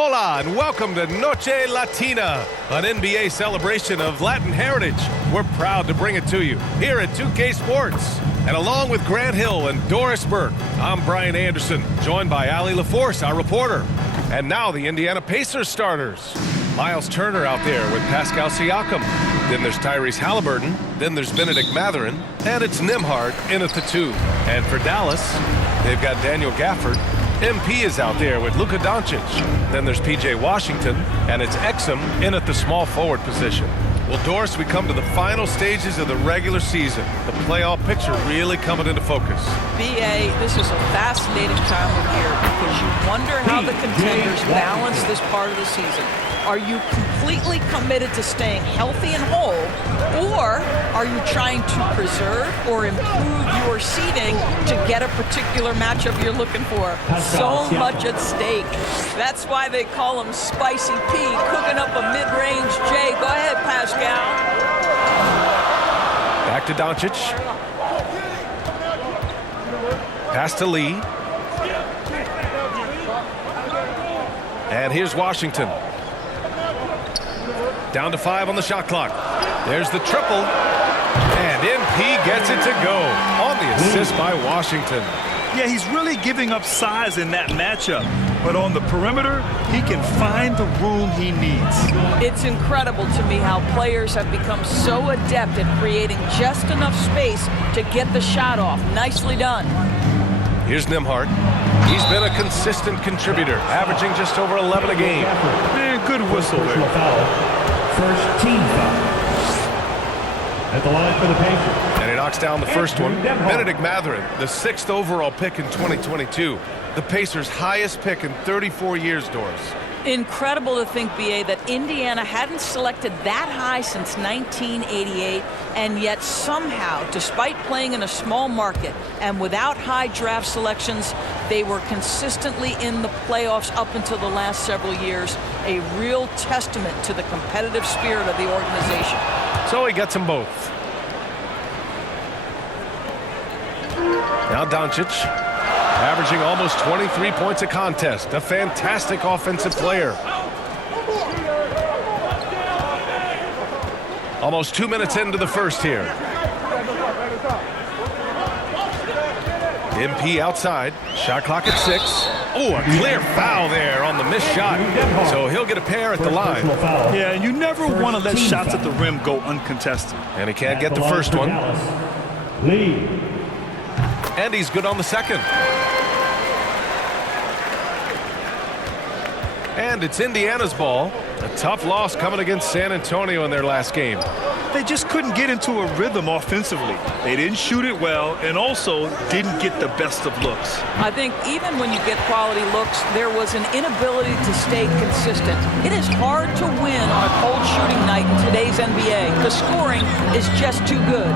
Hola and welcome to Noche Latina, an NBA celebration of Latin heritage. We're proud to bring it to you here at 2K Sports. And along with Grant Hill and Doris Burke, I'm Brian Anderson, joined by Allie LaForce, our reporter. And now the Indiana Pacers starters. Miles Turner out there with Pascal Siakam. Then there's Tyrese Halliburton. Then there's Bennedict Mathurin. And it's Nembhard in at the 2. And for Dallas, they've got Daniel Gafford. MP is out there with Luka Doncic. Then there's P.J. Washington, and it's Exum in at the small forward position. Well, Doris, we come to the final stages of the regular season. The playoff picture really coming into focus. B.A., this is a fascinating time of year because you wonder how the contenders balance this part of the season. Are you completely committed to staying healthy and whole, or are you trying to preserve or improve your seeding to get a particular matchup you're looking for? So much at stake. That's why they call him Spicy P, cooking up a mid-range J. Go ahead, Pascal. Back to Doncic. Pass to Lee. And here's Washington. Down to 5 on the shot clock. There's the triple. And MP gets it to go on the assist by Washington. Yeah, he's really giving up size in that matchup. But on the perimeter, he can find the room he needs. It's incredible to me how players have become so adept at creating just enough space to get the shot off. Nicely done. Here's Nembhard. He's been a consistent contributor, averaging just over 11 a game. Man, good whistle there. First team foul at the line for the Pacers. And he knocks down the first one. Bennedict Mathurin, the 6th overall pick in 2022. The Pacers' highest pick in 34 years, Doris. Incredible to think, B.A., that Indiana hadn't selected that high since 1988, and yet somehow, despite playing in a small market and without high draft selections, they were consistently in the playoffs up until the last several years. A real testament to the competitive spirit of the organization. So he gets them both. Now Doncic, averaging almost 23 points a contest. A fantastic offensive player. Almost 2 minutes into the first here. MP outside. Shot clock at 6. Oh, a clear foul there on the missed shot. So he'll get a pair at the line. Yeah, and you never want to let shots at the rim go uncontested. And he can't get the first one. Lee. And he's good on the second. And it's Indiana's ball. A tough loss coming against San Antonio in their last game. They just couldn't get into a rhythm offensively. They didn't shoot it well and also didn't get the best of looks. I think even when you get quality looks, there was an inability to stay consistent. It is hard to win on a cold shooting night in today's NBA. The scoring is just too good.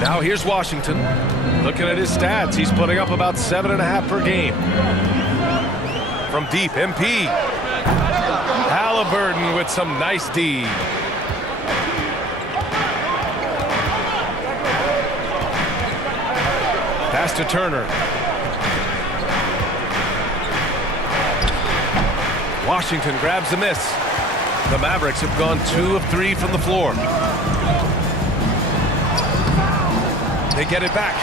Now here's Washington. Looking at his stats, he's putting up about 7.5 per game. From deep, MP. Halliburton with some nice D. Pass to Turner. Washington grabs the miss. The Mavericks have gone 2 of 3 from the floor. They get it back.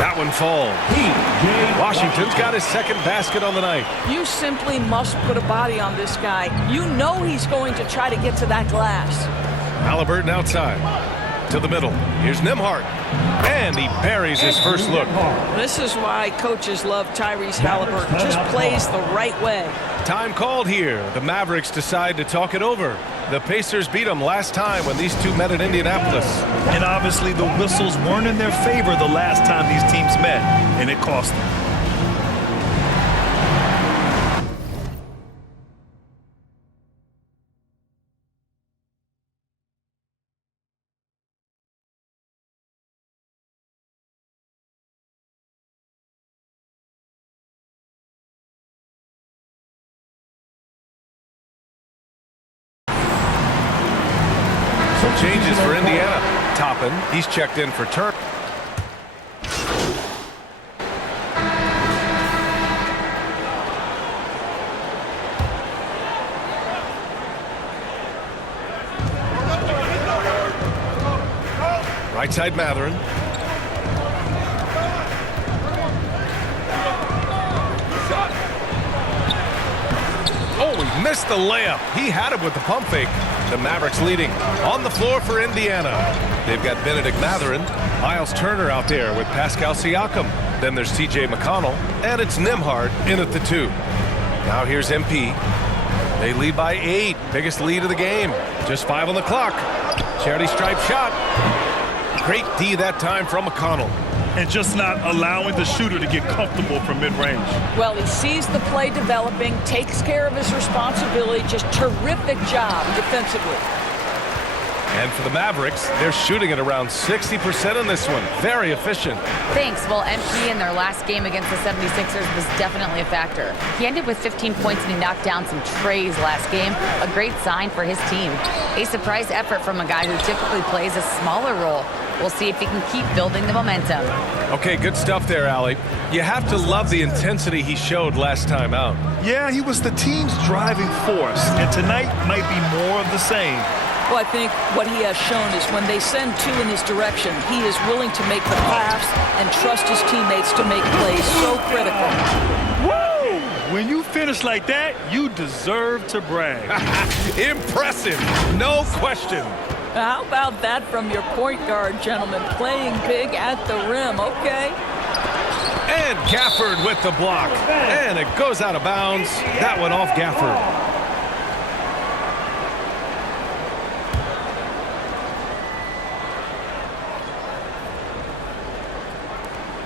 That one falls. Washington's got his second basket on the night. You simply must put a body on this guy. You know he's going to try to get to that glass. Halliburton outside. To the middle. Here's Nembhard. And he buries his first look. This is why coaches love Tyrese Halliburton. Just plays the right way. Time called here. The Mavericks decide to talk it over. The Pacers beat them last time when these two met at Indianapolis. And obviously the whistles weren't in their favor the last time these teams met, and it cost them. Some changes for Indiana. Toppin, he's checked in for Turner. Right side Mathurin. Oh, he missed the layup. He had it with the pump fake. The Mavericks leading. On the floor for Indiana. They've got Benedict Mathurin, Miles Turner out there with Pascal Siakam. Then there's TJ McConnell, and it's Nembhard in at the 2. Now here's MP. They lead by 8. Biggest lead of the game. Just 5 on the clock. Charity stripe shot. Great D that time from McConnell. And just not allowing the shooter to get comfortable from mid-range. Well, he sees the play developing, takes care of his responsibility. Just terrific job defensively. And for the Mavericks, they're shooting at around 60% in this one. Very efficient. Thanks. Well, MP in their last game against the 76ers was definitely a factor. He ended with 15 points and he knocked down some trays last game. A great sign for his team. A surprise effort from a guy who typically plays a smaller role. We'll see if he can keep building the momentum. Okay, good stuff there, Allie. You have to love the intensity he showed last time out. Yeah, he was the team's driving force, and tonight might be more of the same. Well, I think what he has shown is when they send 2 in his direction, he is willing to make the pass and trust his teammates to make plays. So critical. Woo! When you finish like that, you deserve to brag. Impressive, no question. How about that from your point guard, gentlemen? Playing big at the rim, okay? And Gafford with the block. And it goes out of bounds. That one off Gafford.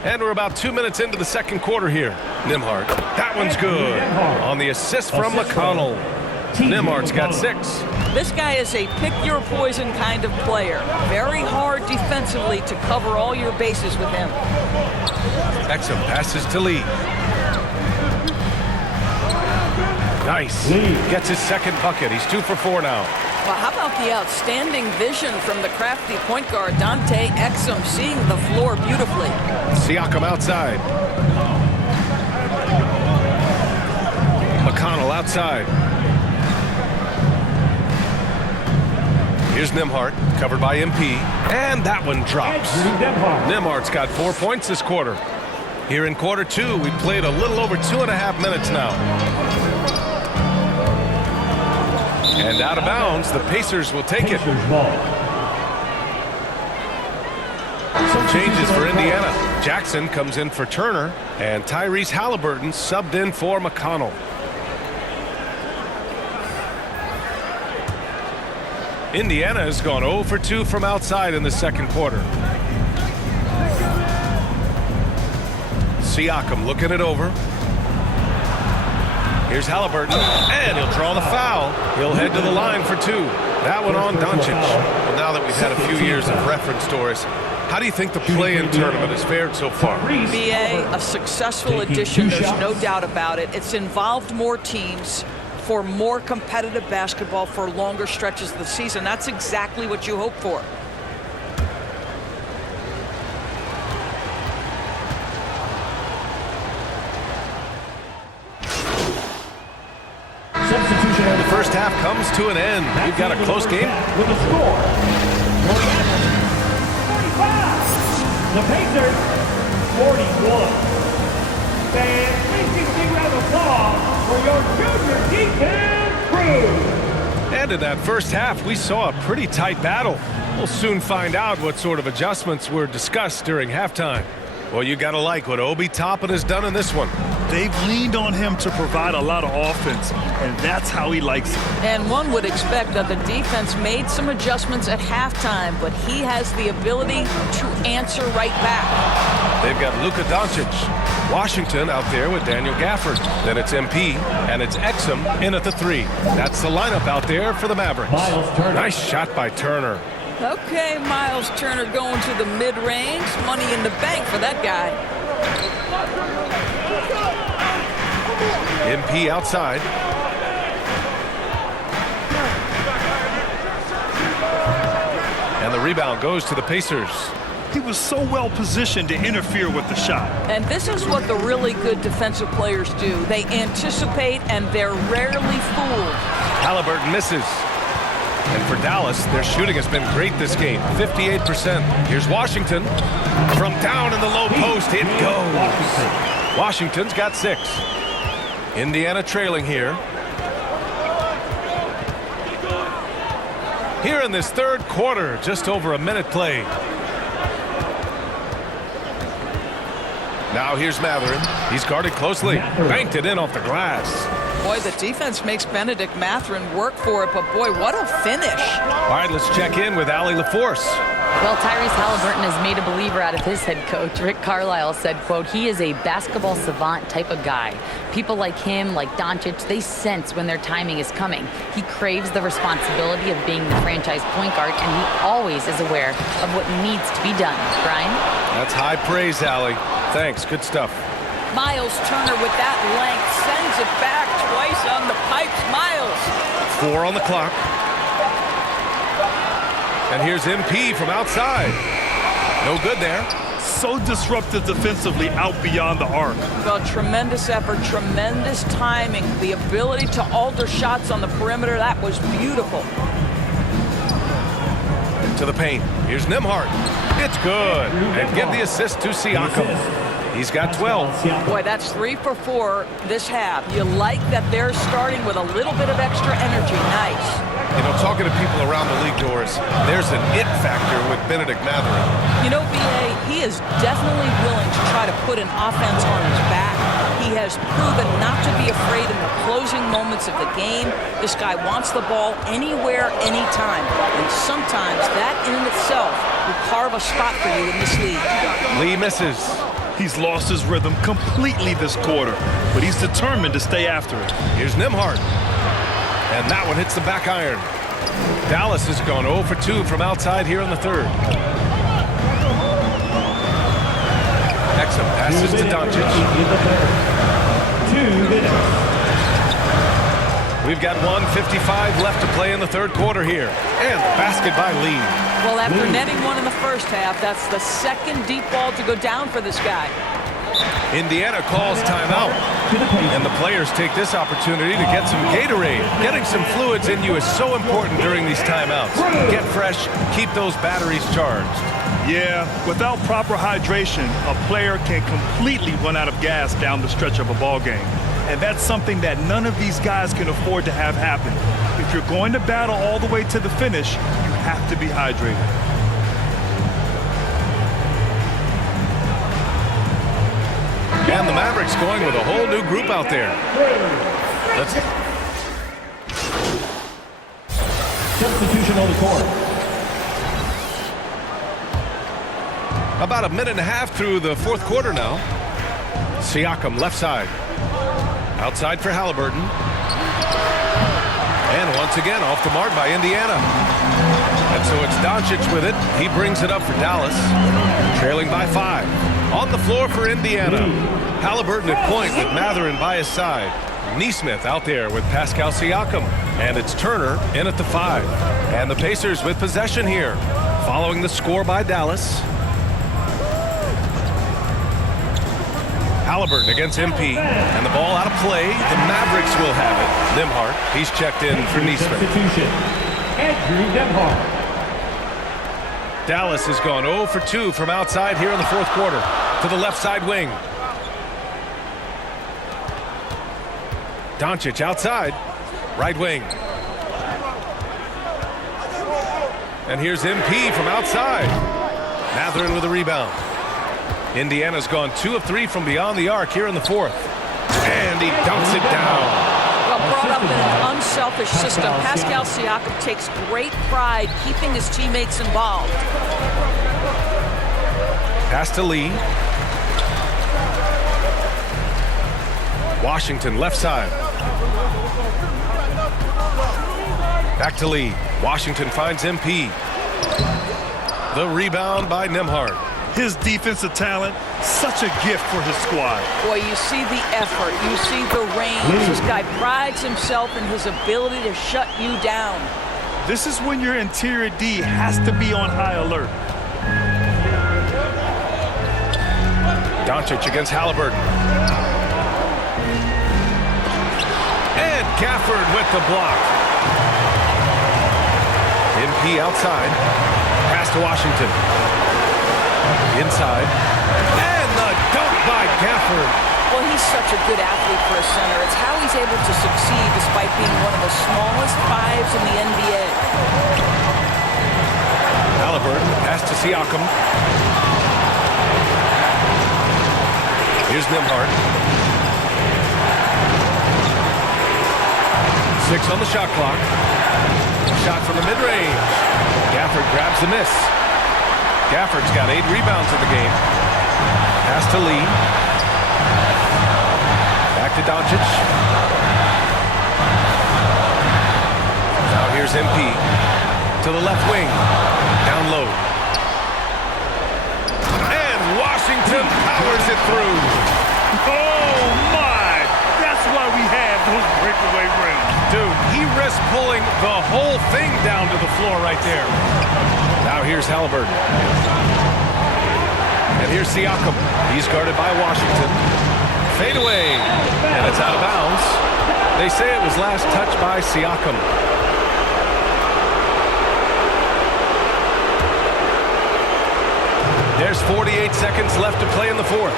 And we're about 2 minutes into the second quarter here. Nembhard. That one's good. On the assist from McConnell. Nembhard's got 6. This guy is a pick-your-poison kind of player. Very hard defensively to cover all your bases with him. Exum passes to Lee. Nice. Gets his second bucket. He's 2 for 4 now. Well, how about the outstanding vision from the crafty point guard, Dante Exum, seeing the floor beautifully. Siakam outside. McConnell outside. Here's Nembhard, covered by MP, and that one drops. Nembhard's got 4 points this quarter. Here in quarter 2, we played a little over 2.5 minutes now. And out of bounds, the Pacers will take it. Some changes for Indiana. Jackson comes in for Turner, and Tyrese Halliburton subbed in for McConnell. Indiana has gone 0 for 2 from outside in the second quarter. Siakam looking it over. Here's Halliburton, and he'll draw the foul. He'll head to the line for 2. That one on Doncic. Well, now that we've had a few years of reference, Doris, how do you think the play-in tournament has fared so far? BA, a successful addition, there's no doubt about it. It's involved more teams for more competitive basketball for longer stretches of the season. That's exactly what you hope for. Substitution on The first half comes to an end. We've got a close game. With the score, 45. The Pacers, 41. And please give a round of applause for your junior defense crew. And in that first half, we saw a pretty tight battle. We'll soon find out what sort of adjustments were discussed during halftime. Well, you got to like what Obi Toppin has done in this one. They've leaned on him to provide a lot of offense, and that's how he likes it. And one would expect that the defense made some adjustments at halftime, but he has the ability to answer right back. They've got Luka Doncic. Washington out there with Daniel Gafford. Then it's MP, and it's Exum in at the 3. That's the lineup out there for the Mavericks. Miles Turner. Nice shot by Turner. Okay, Miles Turner going to the mid-range. Money in the bank for that guy. MP outside. And the rebound goes to the Pacers. He was so well positioned to interfere with the shot. And this is what the really good defensive players do. They anticipate, and they're rarely fooled. Halliburton misses. And for Dallas, their shooting has been great this game, 58%. Here's Washington. From down in the low post, it goes. Washington's got 6. Indiana trailing here. Here in this third quarter, just over a minute played. Now here's Mathurin. He's guarded closely. Banked it in off the glass. Boy, the defense makes Benedict Mathurin work for it, but boy, what a finish. All right, let's check in with Allie LaForce. Well, Tyrese Halliburton has made a believer out of his head coach. Rick Carlisle said, quote, he is a basketball savant type of guy. People like him, like Doncic, they sense when their timing is coming. He craves the responsibility of being the franchise point guard, and he always is aware of what needs to be done. Brian? That's high praise, Allie. Thanks, good stuff. Miles Turner with that length sends it back twice on the pipes. Miles. 4 on the clock. And here's MP from outside. No good there. So disruptive defensively out beyond the arc. Well, tremendous effort, tremendous timing, the ability to alter shots on the perimeter. That was beautiful. To the paint. Here's Nembhard. It's good. And get the assist to Siakam. He's got 12. Boy, that's 3 for 4 this half. You like that they're starting with a little bit of extra energy. Nice. You know, talking to people around the league, Doris, there's an it factor with Benedict Mathurin. You know, B.A., he is definitely willing to try to put an offense on his back. He has proven not to be afraid in the closing moments of the game. This guy wants the ball anywhere, anytime. And sometimes that in itself will carve a spot for you in this league. Lee misses. He's lost his rhythm completely this quarter, but he's determined to stay after it. Here's Nembhard. And that one hits the back iron. Dallas has gone 0 for 2 from outside here in the third. Exum passes to Doncic. 2 minutes. We've got 1:55 left to play in the third quarter here. And the basket by Lee. Well, after netting one in the first half, that's the second deep ball to go down for this guy. Indiana calls timeout. And the players take this opportunity to get some Gatorade. Getting some fluids in you is so important during these timeouts. Get fresh, keep those batteries charged. Yeah, without proper hydration, a player can completely run out of gas down the stretch of a ball game. And that's something that none of these guys can afford to have happen. If you're going to battle all the way to the finish, you have to be hydrated. And the Mavericks going with a whole new group out there. Substitution on the court. About a minute and a half through the fourth quarter now. Siakam left side. Outside for Halliburton. And once again off the mark by Indiana. And so it's Doncic with it. He brings it up for Dallas. Trailing by 5. On the floor for Indiana. Halliburton at point with Mathurin by his side. Nesmith out there with Pascal Siakam. And it's Turner in at the 5. And the Pacers with possession here. Following the score by Dallas. Halliburton against MP. And the ball out of play. The Mavericks will have it. Nembhard. He's checked in for Nesmith. Substitution. Andrew Nembhard. Dallas has gone 0 for 2 from outside here in the fourth quarter. To the left side wing. Doncic outside. Right wing. And here's MP from outside. Mathurin with a rebound. Indiana's gone 2 of 3 from beyond the arc here in the fourth. And he dunks it down. Well, brought up in an unselfish system, Pascal Siakam takes great pride keeping his teammates involved. Pass to Lee. Washington left side. Back to Lee. Washington finds MP. The rebound by Nembhard. His defensive talent, such a gift for his squad. Boy, you see the effort, you see the range. This guy prides himself in his ability to shut you down. This is when your interior D has to be on high alert. Doncic against Halliburton. And Gafford with the block. MP outside. Pass to Washington. Inside. And the dunk by Gafford. Well, he's such a good athlete for a center. It's how he's able to succeed despite being one of the smallest fives in the NBA. Halliburton, pass to Siakam. Here's Nembhard. 6 on the shot clock. Shot from the mid-range. Gafford grabs the miss. Gafford's got 8 rebounds in the game. Pass to Lee. Back to Doncic. Now here's MP. To the left wing. Down low. And Washington powers it through. Oh, my! That's why we have those breakaway rims. Dude, he risked pulling the whole thing down to the floor right there. Now here's Halliburton. And here's Siakam. He's guarded by Washington. Fade away. And it's out of bounds. They say it was last touched by Siakam. There's 48 seconds left to play in the fourth.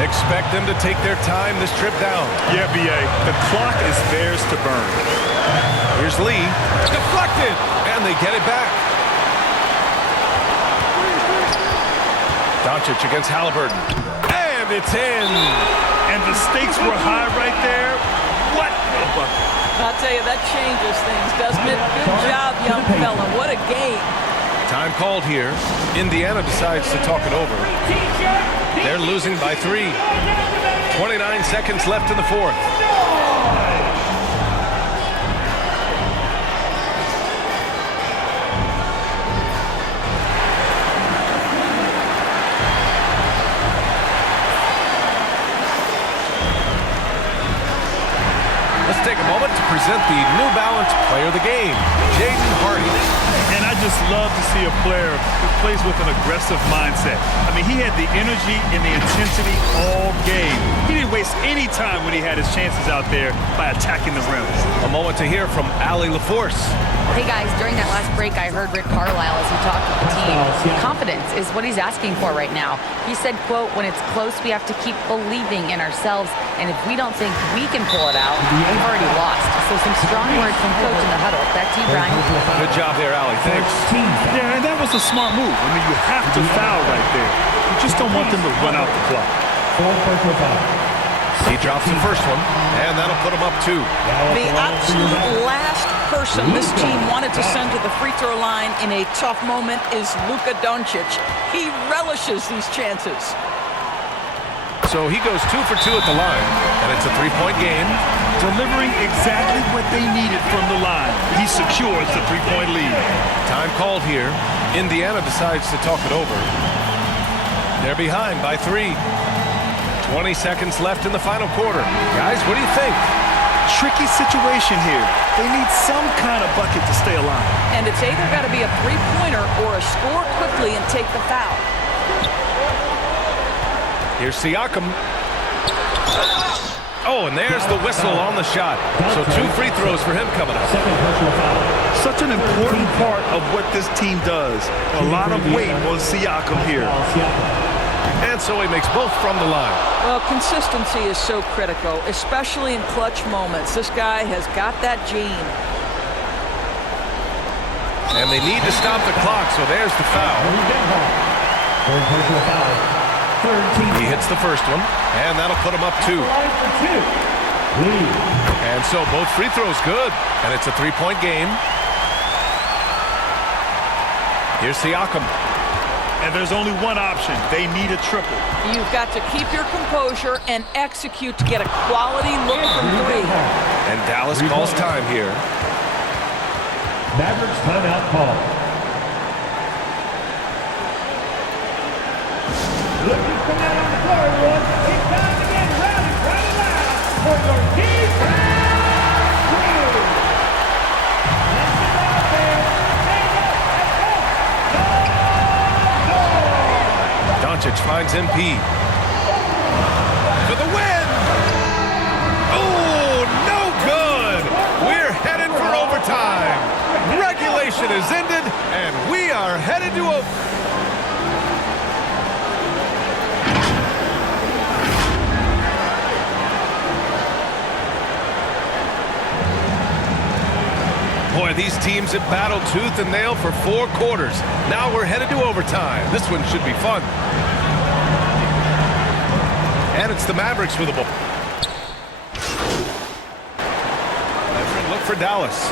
Expect them to take their time this trip down. Yeah, B.A. The clock is theirs to burn. Here's Lee. Deflected. And they get it back. Doncic against Halliburton. And it's in. And the stakes were high right there. What a bucket. I'll tell you, that changes things, doesn't it? Good job, young fella. What a game. Time called here. Indiana decides to talk it over. They're losing by 3. 29 seconds left in the fourth. Let's take a moment to present the New Balance Player of the Game, Jaden Hardy. And I just love to see a player who plays with an aggressive mindset. I mean, he had the energy and the intensity all game. He didn't waste any time when he had his chances out there by attacking the rim. A moment to hear from Allie LaForce. Hey guys, during that last break, I heard Rick Carlisle as he talked to the team. Confidence is what he's asking for right now. He said, quote, when it's close, we have to keep believing in ourselves. And if we don't think we can pull it out, we've already lost. So some strong words from coach in the huddle. Back to you, Brian. Good job there, Allie. Thanks. Yeah, and that was a smart move. I mean, you have to foul right there. You just don't want them to run out the clock. He drops the first one, and that'll put him up 2. The absolute last person this team wanted to send to the free throw line in a tough moment is Luka Doncic. He relishes these chances. So he goes 2 for 2 at the line, and it's a 3-point game. Delivering exactly what they needed from the line. He secures the 3-point lead. Time called here. Indiana decides to talk it over. They're behind by 3. 20 seconds left in the final quarter. Guys, what do you think? Tricky situation here. They need some kind of bucket to stay alive. And it's either got to be a three-pointer or a score quickly and take the foul. Here's Siakam. Oh, and there's the whistle on the shot. So 2 free throws for him coming up. Such an important part of what this team does. A lot of weight on Siakam here. And so he makes both from the line. Well, consistency is so critical, especially in clutch moments. This guy has got that gene. And they need to stop the clock, so there's the foul. He hits the first one, and that'll put him up 2. And so both free throws good, and it's a 3-point game. Here's Siakam. And there's only one option. They need a triple. You've got to keep your composure and execute to get a quality look from 3. And Dallas calls time here. Mavericks timeout call. Looking to come out on the floor, everyone. It's time to get rowdy, rowdy loud for your Keys Crew. Let's get out there. Doncic finds MP. For the win! Oh, no good! We're headed for overtime. Regulation is has ended, and we are headed to a... Boy, these teams have battled tooth and nail for 4 quarters. Now we're headed to overtime. This one should be fun. And it's the Mavericks with the ball. Different look for Dallas.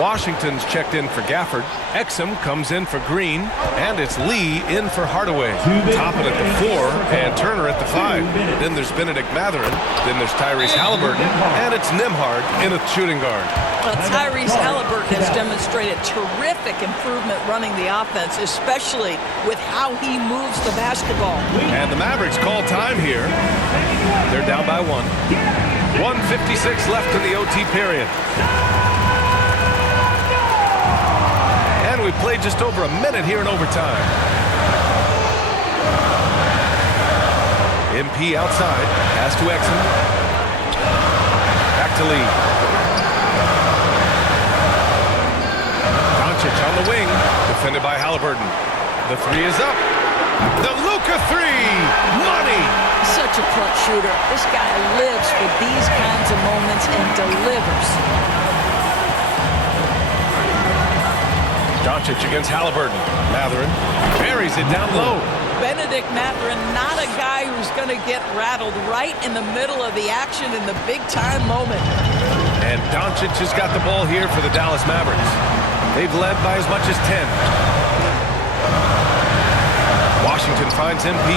Washington's checked in for Gafford. Exum comes in for Green. And it's Lee in for Hardaway. Toppin at the 4 and Turner at the 5. Then there's Benedict Mathurin. Then there's Tyrese Halliburton. And it's Nembhard in a shooting guard. Well, Tyrese Halliburton has demonstrated terrific improvement running the offense, especially with how he moves the basketball. And the Mavericks call time here. They're down by 1. 1:56 left in the OT period. And we played just over a minute here in overtime. MP outside. Pass to Exum. Back to Lee. Doncic on the wing. Defended by Halliburton. The 3 is up. The Luka 3. Money. Such a clutch shooter. This guy lives for these kinds of moments and delivers. Doncic against Halliburton. Mathurin buries it down low. Benedict Mathurin, not a guy who's going to get rattled right in the middle of the action in the big-time moment. And Doncic has got the ball here for the Dallas Mavericks. They've led by as much as 10. Washington finds MP.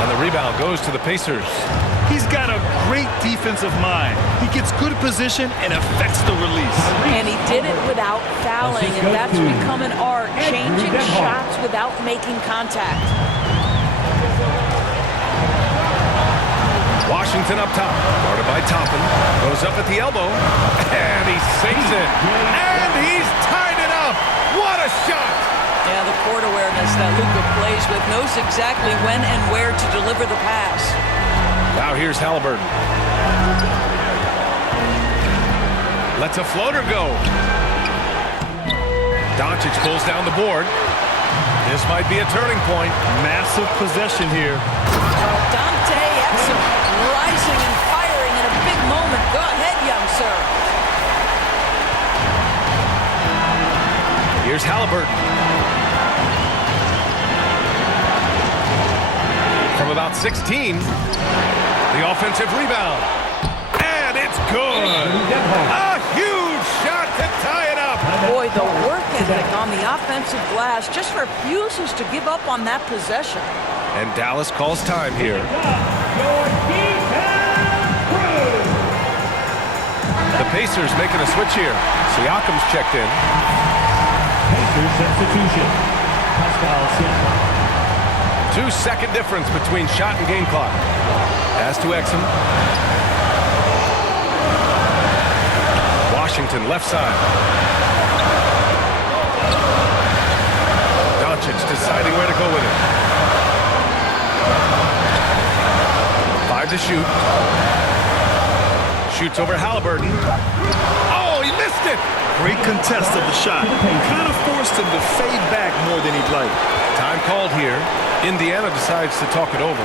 And the rebound goes to the Pacers. He's got a great defensive mind. He gets good position and affects the release. And he did it without fouling, and that's become an art, changing shots without making contact. Washington up top, guarded by Toppin. Goes up at the elbow, and he sinks it. And he's tied it up. What a shot! Yeah, the court awareness that Luka plays with, knows exactly when and where to deliver the pass. Now here's Halliburton. Lets a floater go. Doncic pulls down the board. This might be a turning point. Massive possession here. Dante Exum rising and firing in a big moment. Go ahead, young sir. Here's Halliburton. From about 16, the offensive rebound. And it's good. A huge shot to tie it up. Boy, the work ethic on the offensive glass just refuses to give up on that possession. And Dallas calls time here. Your defense crew. The Pacers making a switch here. Siakam's checked in. Pacers substitution. Pascal Siakam. 2-second difference between shot and game clock. Pass to Exum. Washington left side. Doncic deciding where to go with it. 5 to shoot. Shoots over Halliburton. Oh, he missed it! Great contest of the shot. Kind of forced him to fade back more than he'd like. Time called here. Indiana decides to talk it over.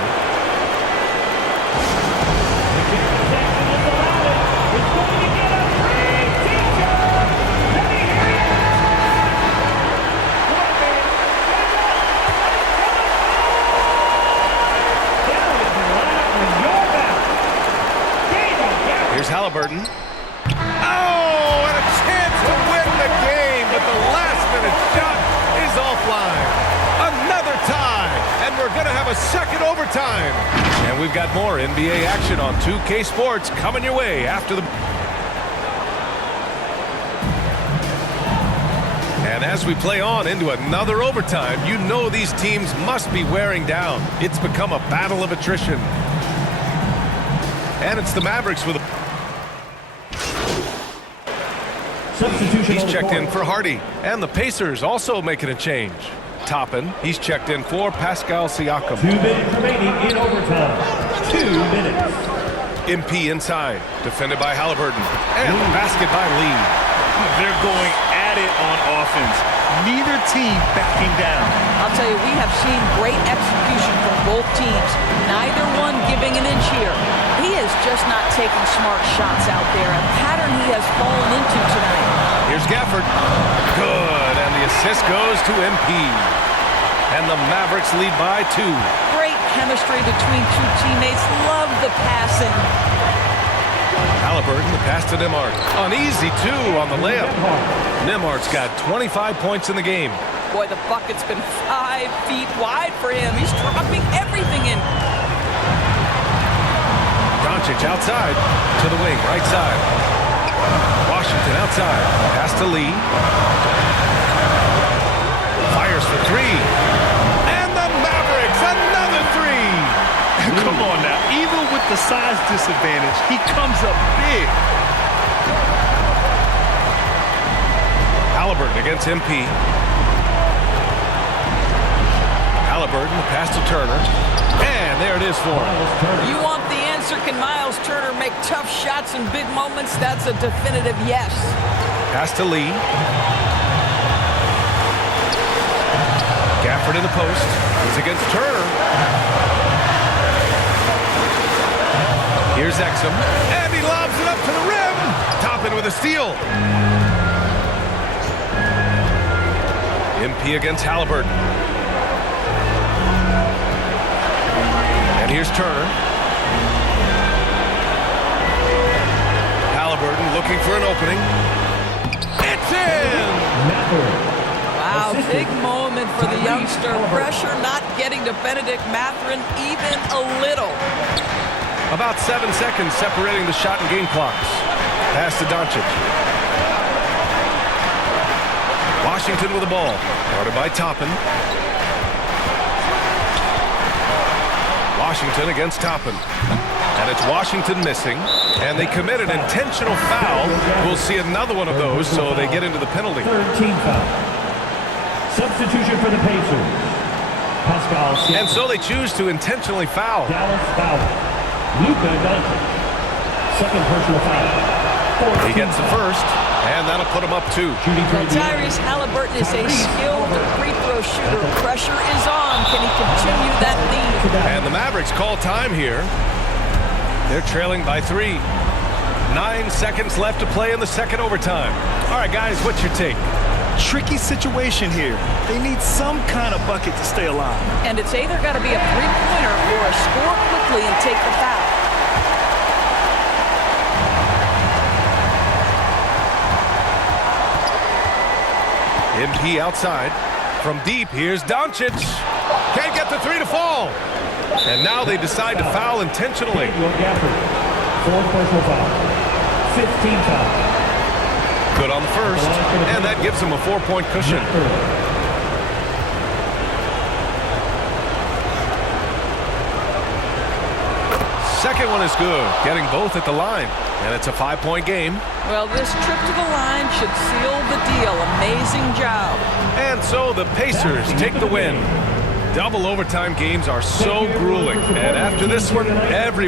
Here's Halliburton. Oh, and a chance to win the game, but the last-minute shot is offline. Another tie, and we're going to have a second overtime. And we've got more NBA action on 2K Sports coming your way after the... And as we play on into another overtime, you know these teams must be wearing down. It's become a battle of attrition. And it's the Mavericks with a... He's checked in for Hardy. And the Pacers also making a change. Toppin, he's checked in for Pascal Siakam. 2 minutes remaining in overtime. 2 minutes. MP inside, defended by Halliburton. And the basket by Lee. They're going at it on offense. Neither team backing down. I'll tell you, we have seen great execution from both teams. Neither one giving an inch here. He is just not taking smart shots out there, a pattern he has fallen into tonight. Here's Gafford. Good, and the assist goes to MP. And the Mavericks lead by 2. Great chemistry between two teammates. Love the passing. Halliburton, the pass to Nembhard. An easy 2 on the layup. Nembhard's got 25 points in the game. Boy, the bucket's been 5 feet wide for him. He's dropping everything in. Doncic outside to the wing, right side. Washington outside. Pass to Lee. Fires for 3. And the Mavericks, another 3. Come on now. Even with the size disadvantage, he comes up big. Halliburton against MP. Halliburton, the pass to Turner. And there it is for him. You want the answer? Can Miles Turner make tough shots in big moments? That's a definitive yes. Pass to Lee. Gafford in the post. He's against Turner. Here's Exum. And he lobs it up to the rim. Toppin with a steal. MP against Halliburton. And here's Turner. Halliburton looking for an opening. It's in! Wow, big moment for the youngster. Pressure not getting to Benedict Mathurin even a little. About 7 seconds separating the shot and game clocks. Pass to Doncic. Washington with the ball. Guarded by Toppin. Washington against Toppin. And it's Washington missing. And they commit an intentional foul. We'll see another one of those, so they get into the penalty. 13 foul. Substitution for the Pacers. Pascal Siakam. And so they choose to intentionally foul. Dallas Fowler. Luka Doncic. Second personal foul. He gets the first, and that'll put him up 2. Well, Tyrese Halliburton is a skilled free throw shooter. Pressure is on. Can he continue that lead? And the Mavericks call time here. They're trailing by 3. 9 seconds left to play in the second overtime. All right, guys, what's your take? Tricky situation here. They need some kind of bucket to stay alive. And it's either got to be a three-pointer or a score quickly and take the foul. MP outside. From deep, here's Doncic. Can't get the 3 to fall. And now they decide to foul intentionally. Gafford. Fourth personal foul. 15 foul. Good on the first, and that gives them a 4-point cushion. Second one is good, getting both at the line, and it's a 5-point game. Well, this trip to the line should seal the deal. Amazing job. And so the Pacers take the win. Double overtime games are so grueling, and after this one, everyone